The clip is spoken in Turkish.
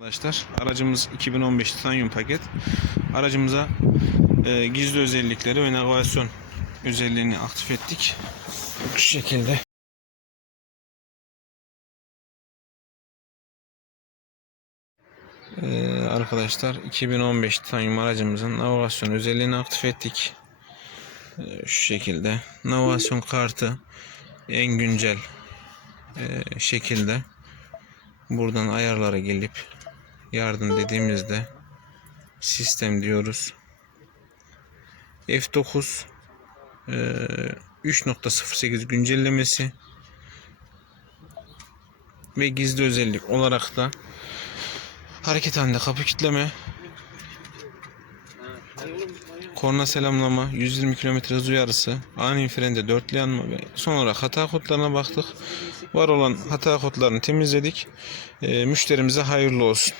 Arkadaşlar aracımız 2015 Titanium paket. Aracımıza e, gizli özellikleri ve navigasyon özelliğini aktif ettik. Şu şekilde. E, arkadaşlar 2015 Titanium aracımızın navigasyon özelliğini aktif ettik. E, şu şekilde. Navigasyon kartı en güncel e, şekilde buradan ayarlara gelip yardım dediğimizde sistem diyoruz. F9 e, 3.08 güncellemesi ve gizli özellik olarak da hareket halinde kapı kitleme korna selamlama 120 km hız uyarısı ani frende dörtlü yanma ve son olarak hata kodlarına baktık. Var olan hata kodlarını temizledik. E, müşterimize hayırlı olsun